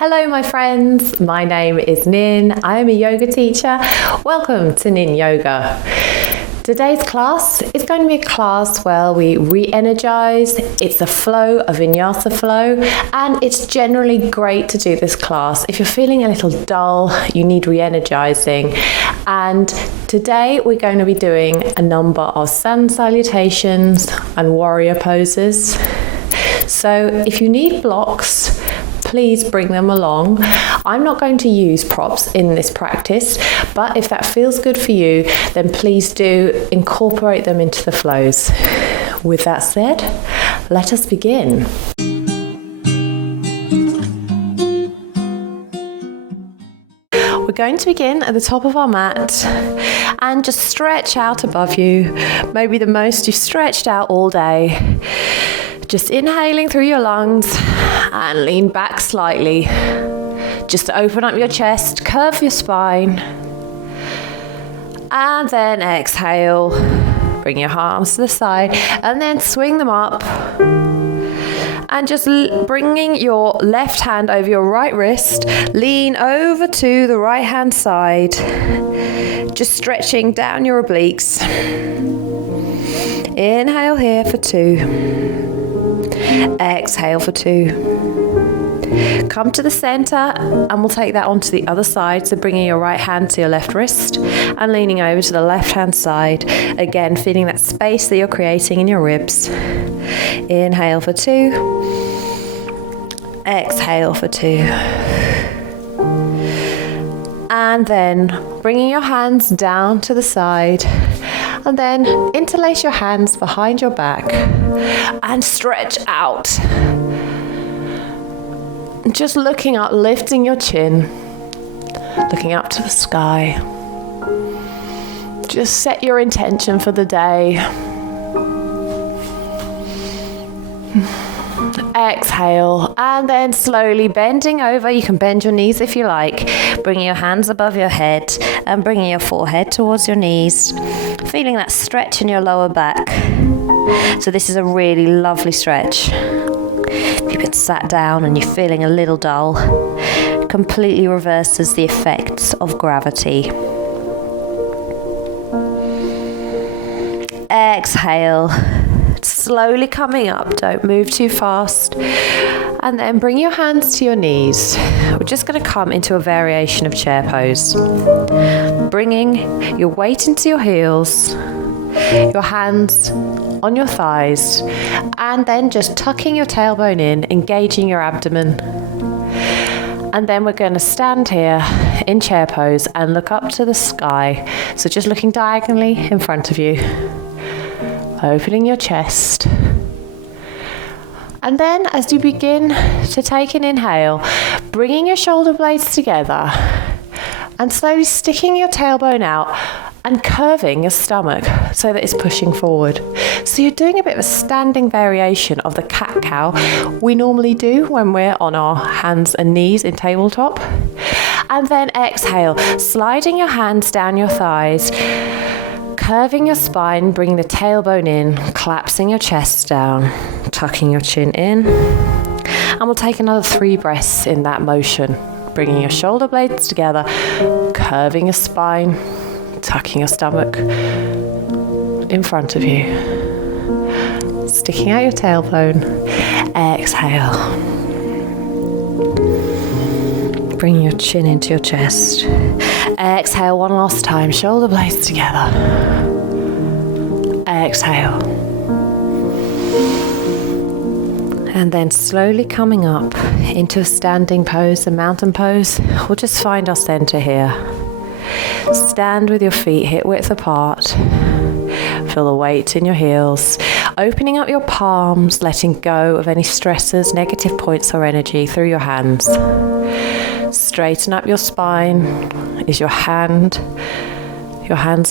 Hello my friends, my name is Nin. I am a yoga teacher. Welcome to Nin Yoga. Today's class is going to be a class where we re-energize. It's a flow, a vinyasa flow, and it's generally great to do this class if you're feeling a little dull, you need re-energizing. And today we're going to be doing a number of sun salutations and warrior poses. So if you need blocks, please bring them along. I'm not going to use props in this practice, but if that feels good for you, then please do incorporate them into the flows. With that said, let us begin. We're going to begin at the top of our mat and just stretch out above you, maybe the most you've stretched out all day. Just inhaling through your lungs and lean back slightly. Just open up your chest, curve your spine. And then exhale. Bring your arms to the side and then swing them up. And just bringing your left hand over your right wrist, lean over to the right hand side. Just stretching down your obliques. Inhale here for 2. Exhale for 2. Come to the center and we'll take that onto the other side. So bringing your right hand to your left wrist and leaning over to the left hand side. Again, feeling that space that you're creating in your ribs. Inhale for 2. Exhale for 2. And then bringing your hands down to the side. And then interlace your hands behind your back and stretch out. Just looking up, lifting your chin, looking up to the sky. Just set your intention for the day. Exhale, and then slowly bending over. You can bend your knees if you like, bringing your hands above your head and bringing your forehead towards your knees, feeling that stretch in your lower back. So this is a really lovely stretch. If you've been sat down and you're feeling a little dull, completely reverses the effects of gravity. Exhale. Slowly coming up, don't move too fast. And then bring your hands to your knees. We're just going to come into a variation of chair pose. Bringing your weight into your heels, your hands on your thighs, and then just tucking your tailbone in, engaging your abdomen. And then we're going to stand here in chair pose and look up to the sky. So just looking diagonally in front of you. Opening your chest. And then as you begin to take an inhale, bringing your shoulder blades together and slowly sticking your tailbone out and curving your stomach so that it's pushing forward. So you're doing a bit of a standing variation of the cat-cow we normally do when we're on our hands and knees in tabletop. And then exhale, sliding your hands down your thighs, curving your spine, bringing the tailbone in, collapsing your chest down, tucking your chin in. And we'll take another 3 breaths in that motion. Bringing your shoulder blades together, curving your spine, tucking your stomach in front of you. Sticking out your tailbone. Exhale. Bringing your chin into your chest. Exhale one last time, shoulder blades together. Exhale. And then slowly coming up into a standing pose, a mountain pose. We'll just find our center here. Stand with your feet hip width apart. Feel the weight in your heels. Opening up your palms, letting go of any stressors, negative points or energy through your hands. Straighten up your spine. Is your hands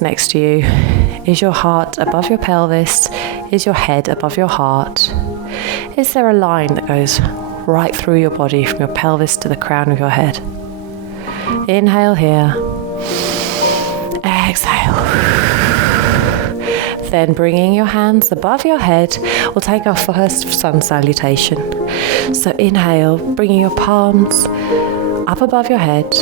next to you? Is your heart above your pelvis? Is your head above your heart? Is there a line that goes right through your body from your pelvis to the crown of your head? Inhale here. Exhale. Then bringing your hands above your head, we'll take our first sun salutation. So inhale, bringing your palms up above your head,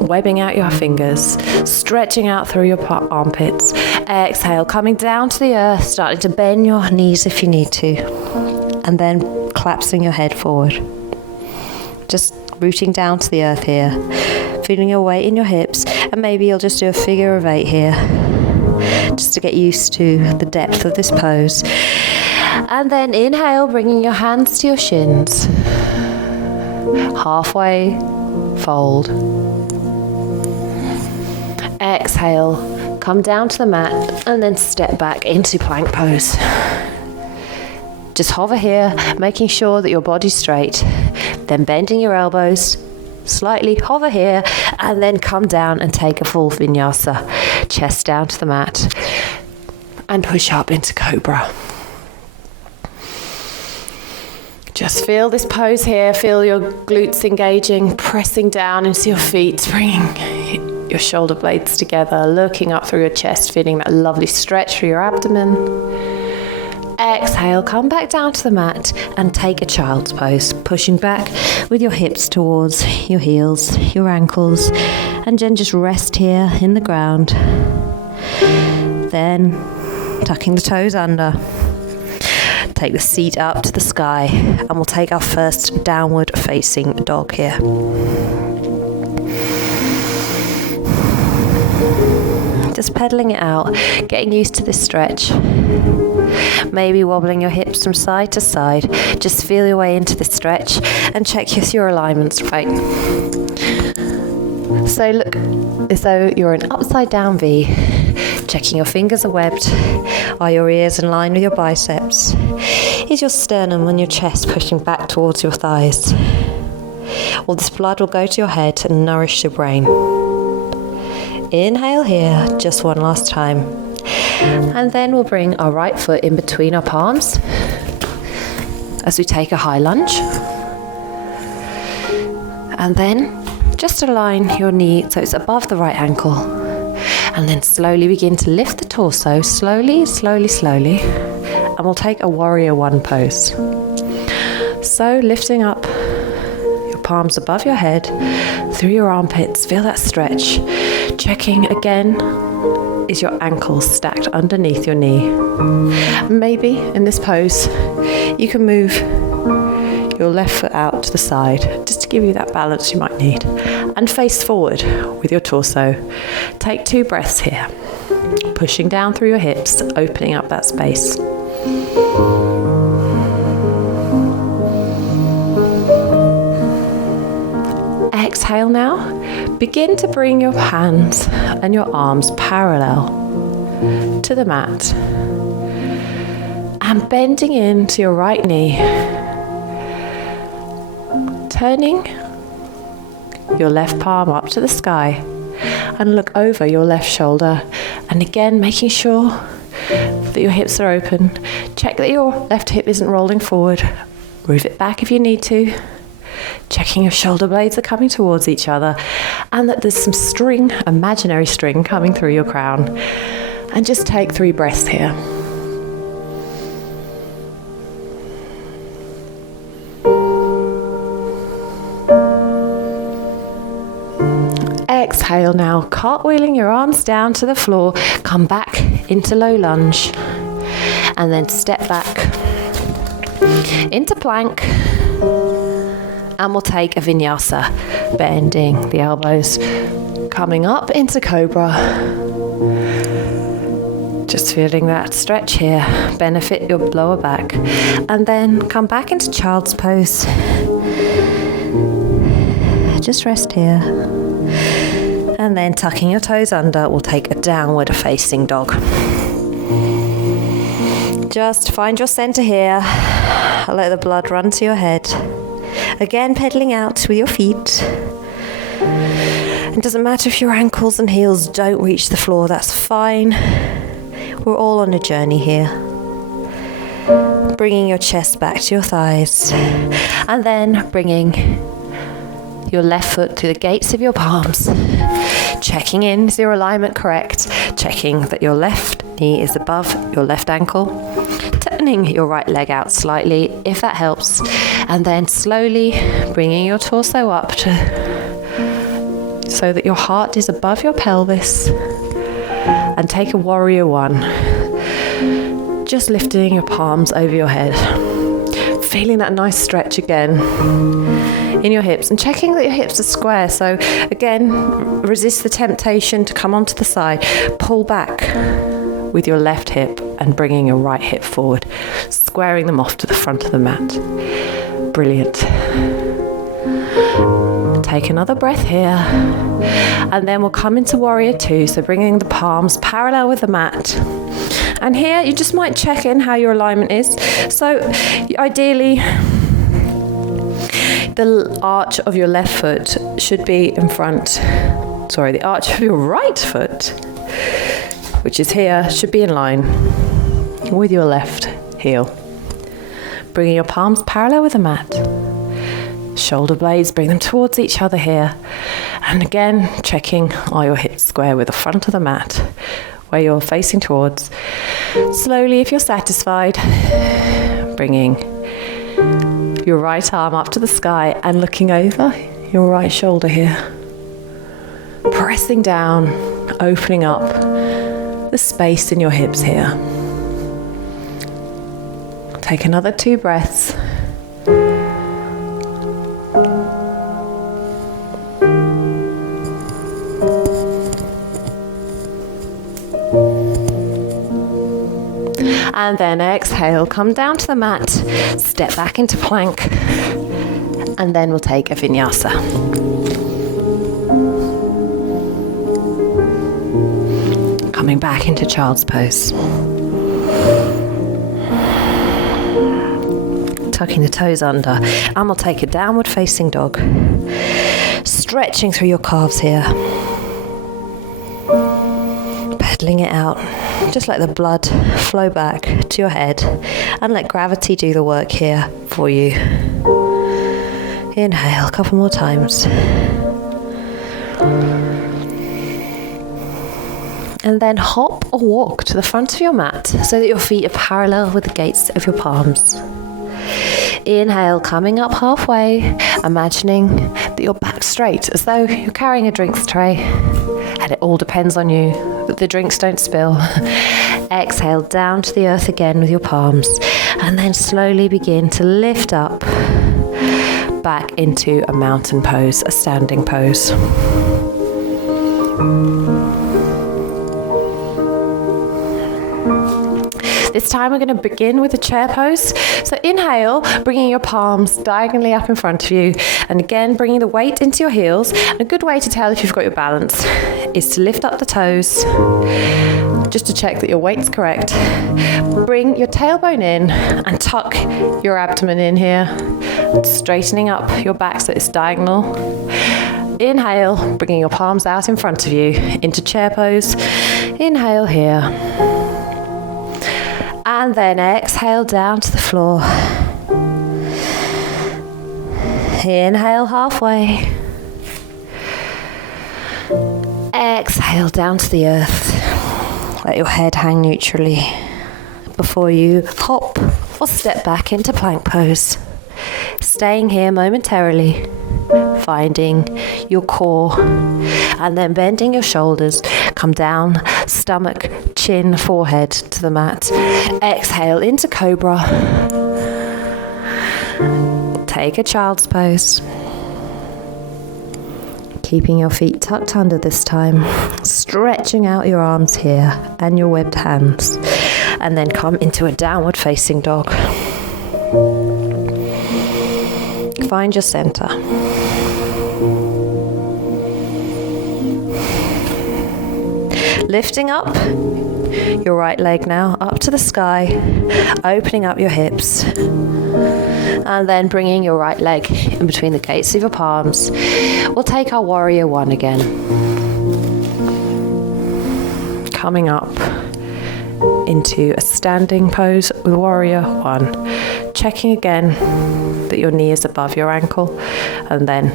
webbing out your fingers, stretching out through your armpits. Exhale, coming down to the earth, starting to bend your knees if you need to, and then collapsing your head forward. Just rooting down to the earth here, feeling your weight in your hips, and maybe you'll just do a figure of 8 here, just to get used to the depth of this pose. And then inhale, bringing your hands to your shins. Halfway fold. Exhale, come down to the mat and then step back into plank pose. Just hover here, making sure that your body's straight. Then bending your elbows, slightly hover here, and then come down and take a full vinyasa. Chest down to the mat and push up into Cobra. Just feel this pose here, feel your glutes engaging, pressing down into your feet, bringing your shoulder blades together, looking up through your chest, feeling that lovely stretch through your abdomen. Exhale, come back down to the mat and take a child's pose, pushing back with your hips towards your heels, your ankles, and then just rest here in the ground. Then tucking the toes under. Take the seat up to the sky, and we'll take our first downward facing dog here. Just pedaling it out, getting used to this stretch. Maybe wobbling your hips from side to side. Just feel your way into this stretch and check if your alignment's right. So look as though you're an upside down V, checking your fingers are webbed. Are your ears in line with your biceps? Is your sternum and your chest pushing back towards your thighs? All this blood will go to your head and nourish your brain. Inhale here, just one last time. And then we'll bring our right foot in between our palms as we take a high lunge. And then just align your knee so it's above the right ankle. And then slowly begin to lift the torso, slowly, slowly, slowly. And we'll take a warrior one pose. So lifting up your palms above your head, through your armpits, feel that stretch. Checking again, is your ankle stacked underneath your knee? Maybe in this pose, you can move your left foot out to the side, just to give you that balance you might need. And face forward with your torso. Take 2 breaths here, pushing down through your hips, opening up that space. Exhale now. Begin to bring your hands and your arms parallel to the mat. And bending into your right knee. Turning your left palm up to the sky and look over your left shoulder. And again, making sure that your hips are open. Check that your left hip isn't rolling forward. Move it back if you need to. Checking your shoulder blades are coming towards each other and that there's some string, imaginary string, coming through your crown. And just take 3 breaths here. Exhale now, cartwheeling your arms down to the floor, come back into low lunge and then step back into plank. And we'll take a vinyasa, bending the elbows, coming up into Cobra. Just feeling that stretch here, benefit your lower back. And then come back into child's pose. Just rest here. And then tucking your toes under, we'll take a downward facing dog. Just find your center here. Let the blood run to your head. Again, pedaling out with your feet. It doesn't matter if your ankles and heels don't reach the floor, that's fine. We're all on a journey here. Bringing your chest back to your thighs. And then bringing your left foot to the gates of your palms. Checking in, is your alignment correct? Checking that your left knee is above your left ankle. Turning your right leg out slightly, if that helps. And then slowly bringing your torso up so that your heart is above your pelvis. And take a warrior one. Just lifting your palms over your head. Feeling that nice stretch again in your hips and checking that your hips are square. So again, resist the temptation to come onto the side. Pull back with your left hip and bringing your right hip forward, squaring them off to the front of the mat. Brilliant. Take another breath here, and then we'll come into warrior two, so bringing the palms parallel with the mat. And here you just might check in how your alignment is. So ideally, the arch of your left foot should be in front. The arch of your right foot, which is here, should be in line with your left heel. Bringing your palms parallel with the mat. Shoulder blades, bring them towards each other here. And again, checking, are your hips square with the front of the mat, where you're facing towards. Slowly, if you're satisfied, bringing your right arm up to the sky and looking over your right shoulder here. Pressing down, opening up the space in your hips here. Take another 2 breaths. And then exhale, come down to the mat, step back into plank, and then we'll take a vinyasa. Coming back into child's pose. Tucking the toes under, and we'll take a downward facing dog. Stretching through your calves here. Pedaling it out. Just let the blood flow back to your head and let gravity do the work here for you. Inhale a couple more times. And then hop or walk to the front of your mat so that your feet are parallel with the gates of your palms. Inhale, coming up halfway, imagining that you're back straight as though you're carrying a drinks tray. And it all depends on you that the drinks don't spill. Exhale down to the earth again with your palms, and then slowly begin to lift up back into a mountain pose, a standing pose. This time we're going to begin with a chair pose. So inhale, bringing your palms diagonally up in front of you, and again bringing the weight into your heels. And a good way to tell if you've got your balance is to lift up the toes, just to check that your weight's correct. Bring your tailbone in and tuck your abdomen in here, straightening up your back so it's diagonal. Inhale, bringing your palms out in front of you into chair pose. Inhale here. And then exhale down to the floor. Inhale halfway. Exhale down to the earth. Let your head hang neutrally before you hop or step back into plank pose. Staying here momentarily, finding your core, and then bending your shoulders. Come down, stomach, chin, forehead to the mat. Exhale into Cobra. Take a child's pose. Keeping your feet tucked under this time. Stretching out your arms here and your webbed hands. And then come into a downward facing dog. Find your center. Lifting up your right leg now up to the sky, opening up your hips, and then bringing your right leg in between the gates of your palms. We'll take our warrior one again. Coming up into a standing pose with warrior one. Checking again that your knee is above your ankle, and then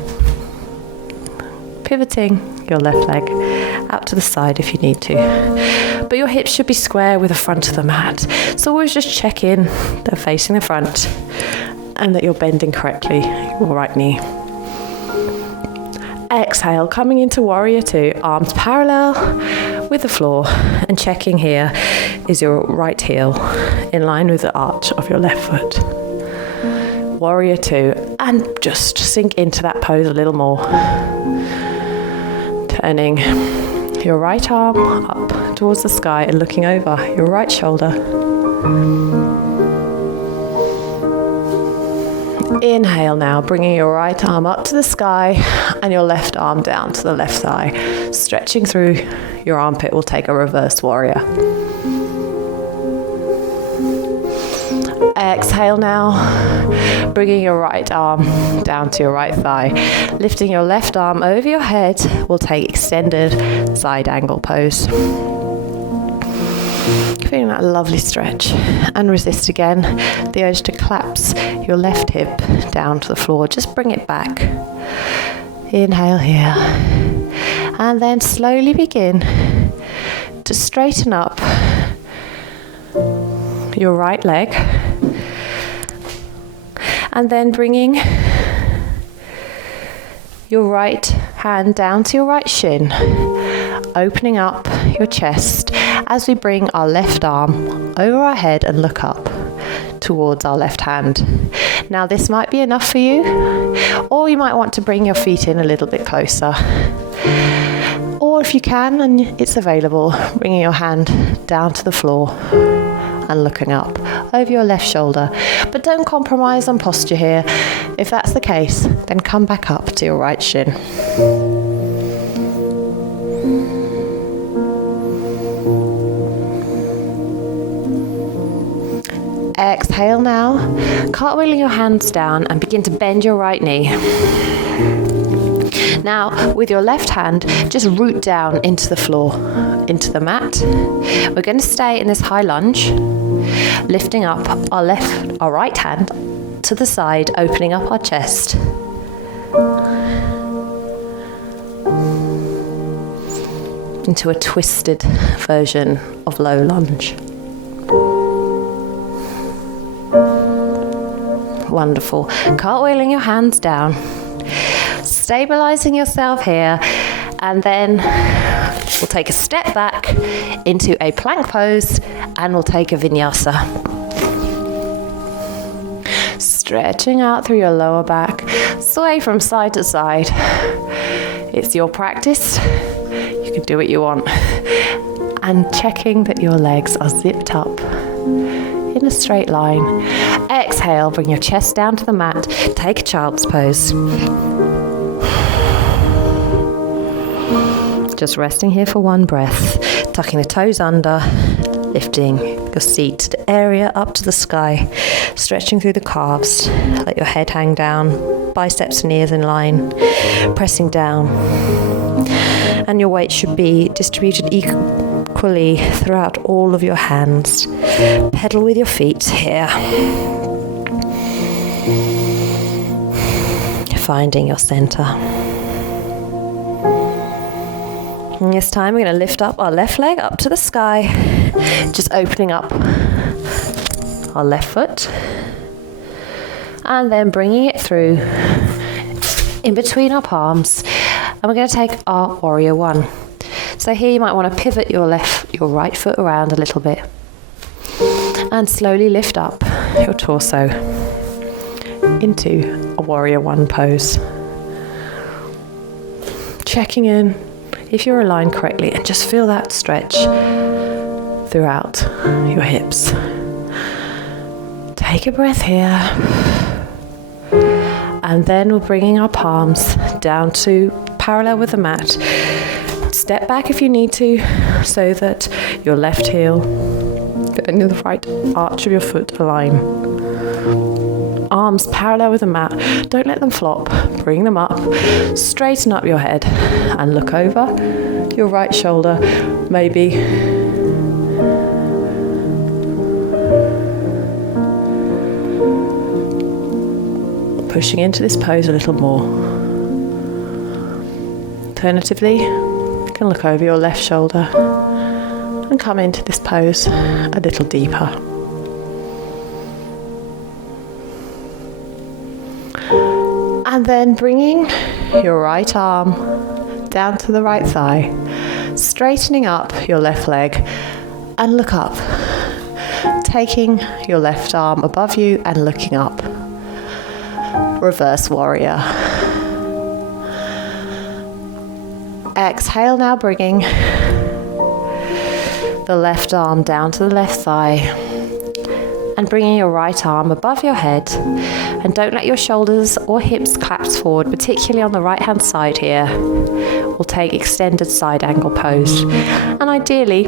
pivoting your left leg out to the side if you need to. But your hips should be square with the front of the mat. So always just check in, they're facing the front, and that you're bending correctly your right knee. Exhale, coming into warrior two, arms parallel with the floor, and checking here is your right heel in line with the arch of your left foot. Warrior two, and just sink into that pose a little more. Turning your right arm up towards the sky and looking over your right shoulder. Inhale now, bringing your right arm up to the sky and your left arm down to the left thigh. Stretching through your armpit, we'll take a reverse warrior. Exhale now, bringing your right arm down to your right thigh. Lifting your left arm over your head, we'll take extended side angle pose. Feeling that lovely stretch, and resist again the urge to collapse your left hip down to the floor. Just bring it back. Inhale here, and then slowly begin to straighten up your right leg, and then bringing your right hand down to your right shin, opening up your chest as we bring our left arm over our head and look up towards our left hand. Now this might be enough for you, or you might want to bring your feet in a little bit closer. Or if you can and it's available, bringing your hand down to the floor and looking up over your left shoulder. But don't compromise on posture here. If that's the case, then come back up to your right shin. Exhale now, cartwheeling your hands down and begin to bend your right knee. Now, with your left hand, just root down into the floor, into the mat. We're going to stay in this high lunge, lifting up our right hand to the side, opening up our chest. Into a twisted version of low lunge. Wonderful. Cartwheeling your hands down, stabilizing yourself here, and then we'll take a step back into a plank pose and we'll take a vinyasa. Stretching out through your lower back, sway from side to side. It's your practice. You can do what you want. And checking that your legs are zipped up in a straight line. Exhale, bring your chest down to the mat. Take a child's pose. Just resting here for one breath. Tucking the toes under, lifting your seat area up to the sky. Stretching through the calves. Let your head hang down. Biceps and ears in line. Pressing down. And your weight should be distributed equally throughout all of your hands. Pedal with your feet here. Finding your center. And this time we're going to lift up our left leg up to the sky. Just opening up our left foot. And then bringing it through in between our palms. And we're going to take our warrior one. So here you might want to pivot your right foot around a little bit. And slowly lift up your torso into a warrior one pose. Checking in if you're aligned correctly, and just feel that stretch throughout your hips. Take a breath here. And then we're bringing our palms down to parallel with the mat. Step back if you need to, so that your left heel and the right arch of your foot align. Arms parallel with the mat. Don't let them flop. Bring them up. Straighten up your head and look over your right shoulder. Maybe pushing into this pose a little more. Alternatively, can look over your left shoulder and come into this pose a little deeper. And then bringing your right arm down to the right thigh, straightening up your left leg and look up. Taking your left arm above you and looking up. Reverse warrior. Exhale, now bringing the left arm down to the left thigh and bringing your right arm above your head, and don't let your shoulders or hips collapse forward, particularly on the right hand side here. We'll take extended side angle pose, and ideally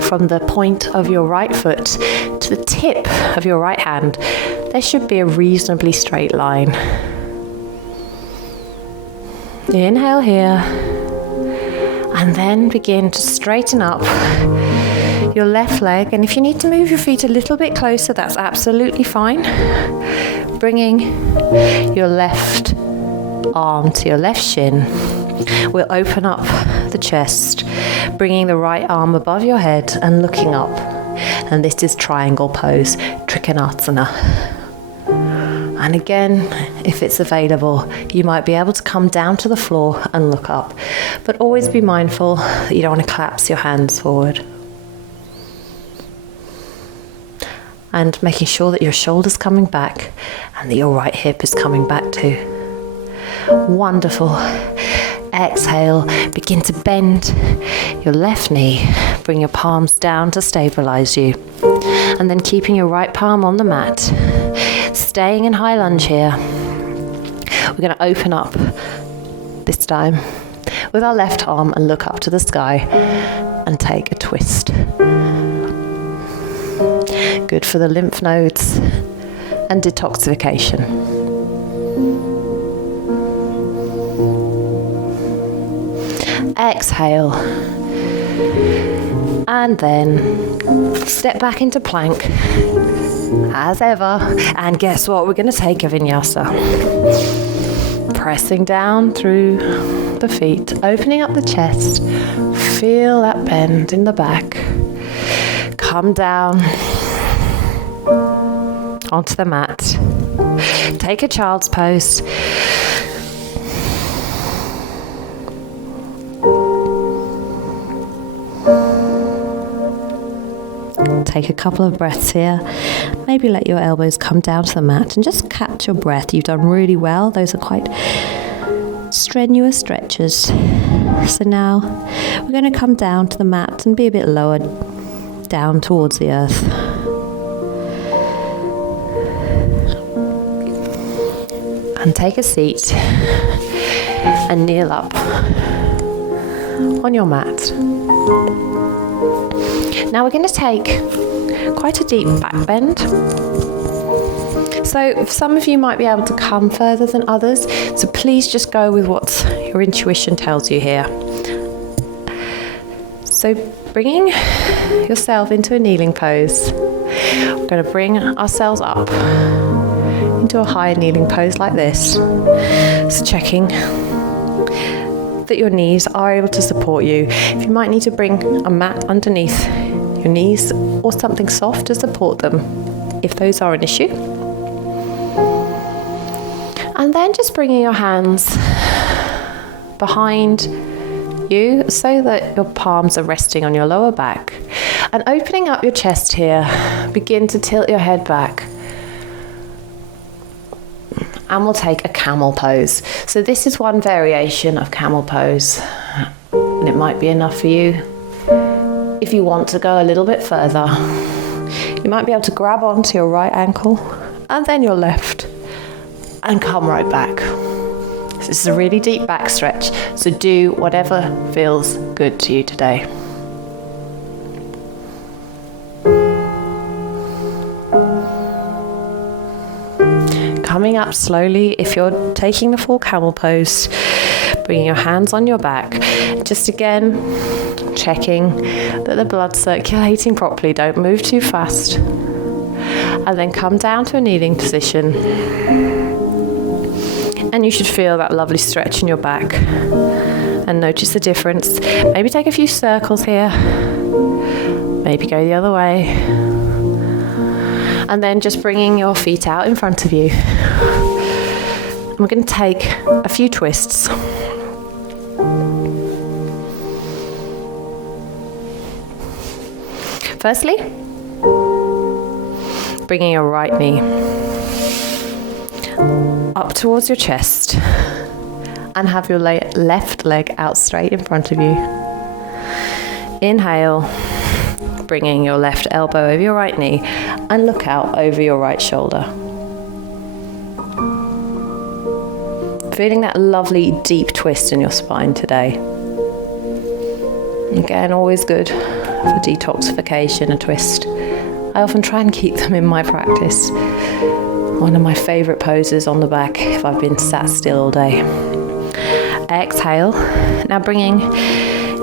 from the point of your right foot to the tip of your right hand there should be a reasonably straight line. Inhale here, and then begin to straighten up your left leg, and if you need to move your feet a little bit closer, that's absolutely fine. Bringing your left arm to your left shin, we'll open up the chest, bringing the right arm above your head and looking up, and this is triangle pose, Trikonasana. And again, if it's available, you might be able to come down to the floor and look up, but always be mindful that you don't want to collapse your hands forward. And making sure that your shoulder's coming back and that your right hip is coming back too. Wonderful. Exhale, begin to bend your left knee. Bring your palms down to stabilize you. And then keeping your right palm on the mat. Staying in high lunge here. We're going to open up this time with our left arm and look up to the sky and take a twist. Good for the lymph nodes and detoxification. Exhale. And then step back into plank as ever. And guess what? We're going to take a vinyasa. Pressing down through the feet, opening up the chest. Feel that bend in the back. Come down onto the mat. Take a child's pose. Take a couple of breaths here. Maybe let your elbows come down to the mat and just catch your breath. You've done really well. Those are quite strenuous stretches. So now we're going to come down to the mat and be a bit lower down towards the earth. And take a seat and kneel up on your mat. Now we're going to take quite a deep back bend. So some of you might be able to come further than others, so please just go with what your intuition tells you here. So bringing yourself into a kneeling pose, we're going to bring ourselves up into a higher kneeling pose like this. So checking that your knees are able to support you. If you might need to bring a mat underneath your knees or something soft to support them, if those are an issue. And then just bringing your hands behind you so that your palms are resting on your lower back. And opening up your chest here, begin to tilt your head back. And we'll take a camel pose. So this is one variation of camel pose, and it might be enough for you. If you want to go a little bit further, you might be able to grab onto your right ankle and then your left and come right back. This is a really deep back stretch, so do whatever feels good to you today. Coming up slowly, if you're taking the full camel pose, bringing your hands on your back. Just again, checking that the blood's circulating properly. Don't move too fast. And then come down to a kneeling position. And And you should feel that lovely stretch in your back and notice the difference. Maybe take a few circles here. Maybe go the other way. And then just bringing your feet out in front of you. And we're going to take a few twists. Firstly, bringing your right knee up towards your chest and have your left leg out straight in front of you. Inhale, bringing your left elbow over your right knee and look out over your right shoulder. Feeling that lovely deep twist in your spine today. Again, always good for detoxification, a twist. I often try and keep them in my practice. One of my favourite poses on the back if I've been sat still all day. Exhale. Now bringing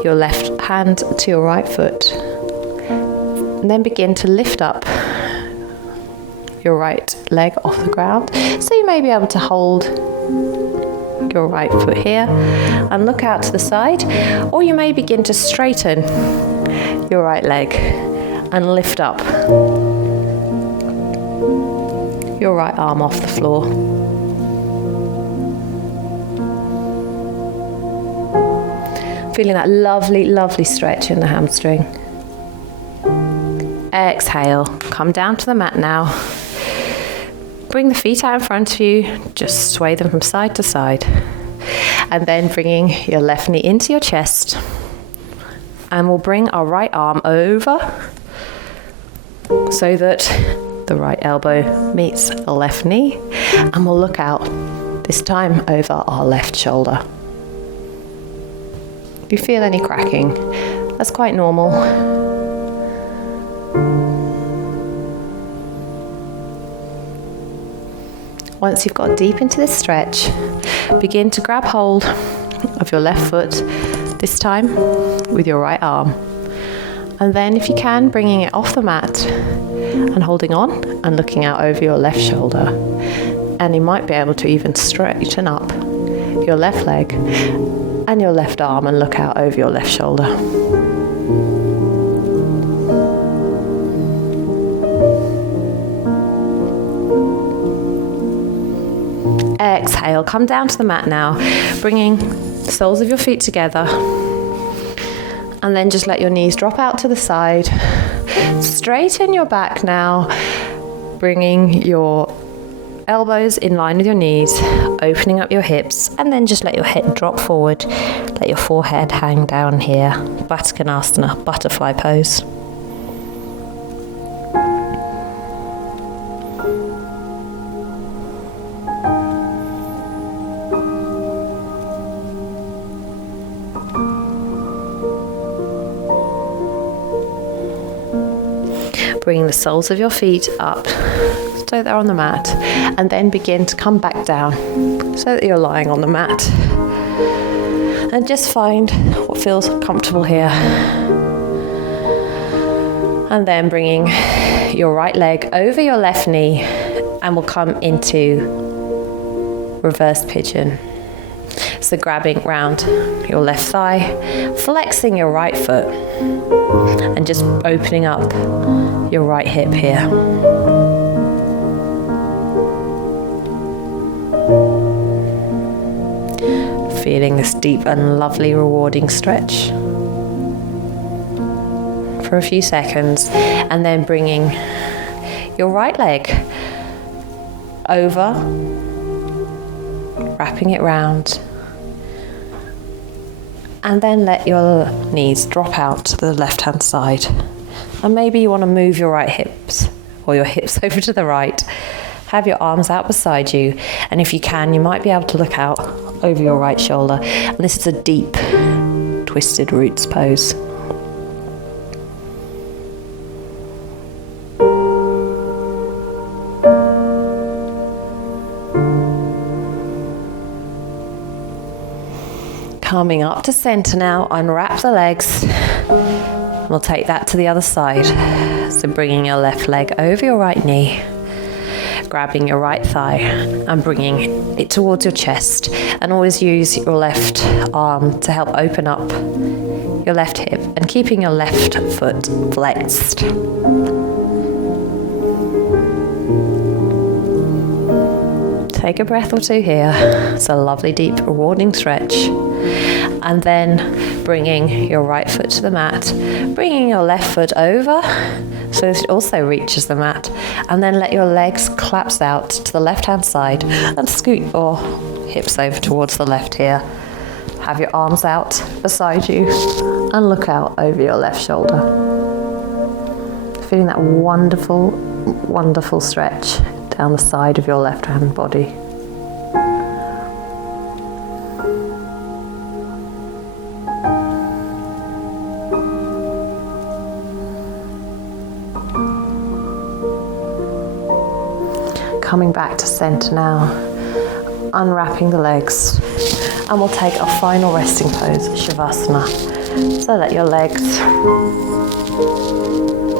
your left hand to your right foot. And then begin to lift up your right leg off the ground. So you may be able to hold your right foot here and look out to the side. Or you may begin to straighten your right leg and lift up your right arm off the floor. Feeling that lovely, lovely stretch in the hamstring. Exhale, come down to the mat now. Bring the feet out in front of you, just sway them from side to side. And then bringing your left knee into your chest. And we'll bring our right arm over so that the right elbow meets the left knee, and we'll look out, this time over our left shoulder. If you feel any cracking, that's quite normal. Once you've got deep into this stretch, begin to grab hold of your left foot, this time with your right arm. And then if you can, bringing it off the mat and holding on and looking out over your left shoulder. And you might be able to even straighten up your left leg and your left arm and look out over your left shoulder. Exhale, come down to the mat now, bringing the soles of your feet together. And then just let your knees drop out to the side. Straighten your back now, bringing your elbows in line with your knees, opening up your hips, and then just let your head drop forward. Let your forehead hang down here. Baddha, butterfly pose. Bringing the soles of your feet up so they're on the mat, and then begin to come back down so that you're lying on the mat. And just find what feels comfortable here. And then bringing your right leg over your left knee, and we'll come into reverse pigeon. So grabbing round your left thigh, flexing your right foot, and just opening up your right hip here. Feeling this deep and lovely rewarding stretch for a few seconds, and then bringing your right leg over, wrapping it round, and then let your knees drop out to the left hand side. And maybe you want to move your right hips or your hips over to the right. Have your arms out beside you, and if you can, you might be able to look out over your right shoulder. And this is a deep twisted roots pose. Coming up to center now, unwrap the legs. We'll take that to the other side. So bringing your left leg over your right knee. grabbing your right thigh and bringing it towards your chest, and always use your left arm to help open up your left hip and keeping your left foot flexed. Take a breath or two here. It's a lovely, deep, rewarding stretch. And then bringing your right foot to the mat, bringing your left foot over so it also reaches the mat, and then let your legs collapse out to the left-hand side and scoot your hips over towards the left here. Have your arms out beside you and look out over your left shoulder. Feeling that wonderful, wonderful stretch down the side of your left-hand body. Coming back to center now, unwrapping the legs, and we'll take our final resting pose, Shavasana. So let your legs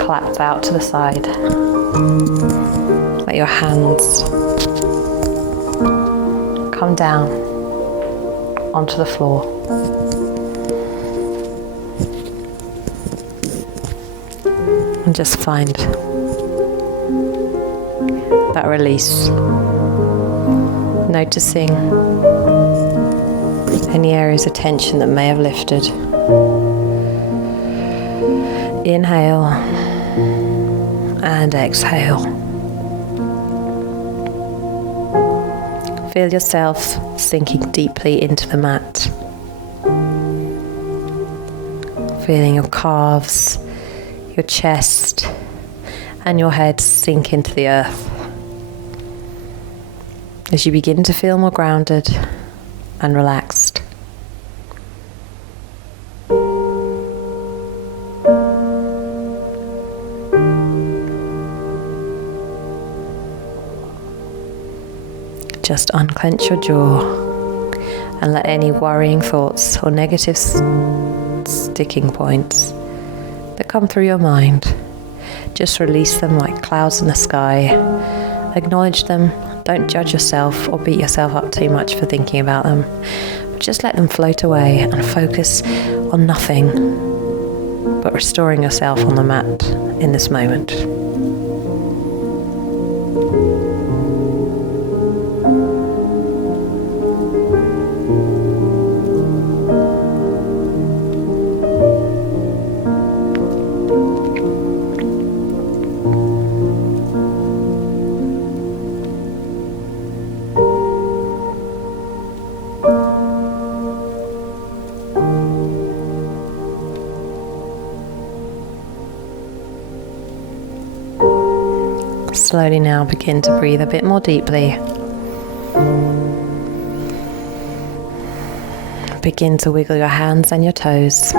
collapse out to the side. Let your hands come down onto the floor. And just find that release. Noticing any areas of tension that may have lifted. Inhale and exhale. Feel yourself sinking deeply into the mat. Feeling your calves, your chest, and your head sink into the earth. As you begin to feel more grounded and relaxed. Just unclench your jaw and let any worrying thoughts or negative sticking points that come through your mind, just release them like clouds in the sky. Acknowledge them. Don't judge yourself or beat yourself up too much for thinking about them. But just let them float away and focus on nothing but restoring yourself on the mat in this moment. Slowly now begin to breathe a bit more deeply. Begin to wiggle your hands and your toes.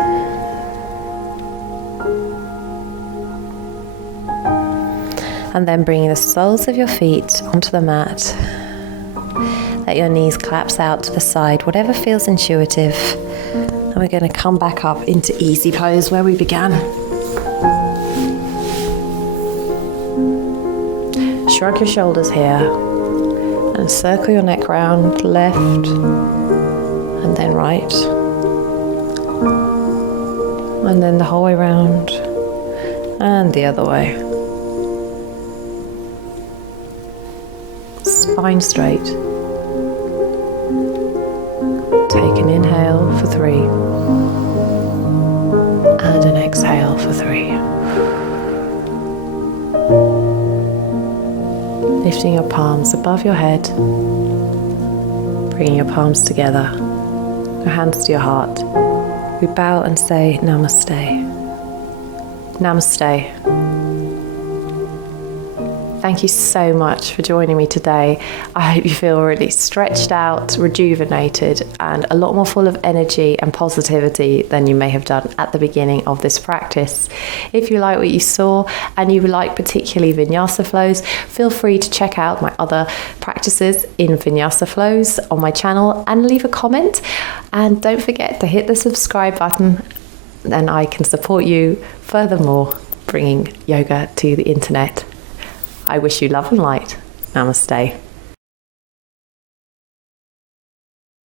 And then bringing the soles of your feet onto the mat. Let your knees collapse out to the side, whatever feels intuitive. And we're going to come back up into easy pose where we began. Shrug your shoulders here and circle your neck round, left and then right, and then the whole way round and the other way. Spine straight. Take an inhale for 3 and an exhale for 3. Lifting your palms above your head, bringing your palms together, your hands to your heart. We bow and say Namaste. Namaste. Thank you so much for joining me today. I hope you feel really stretched out, rejuvenated, and a lot more full of energy and positivity than you may have done at the beginning of this practice. If you like what you saw and you like particularly vinyasa flows, feel free to check out my other practices in vinyasa flows on my channel and leave a comment. And don't forget to hit the subscribe button, and I can support you furthermore bringing yoga to the internet. I wish you love and light. Namaste.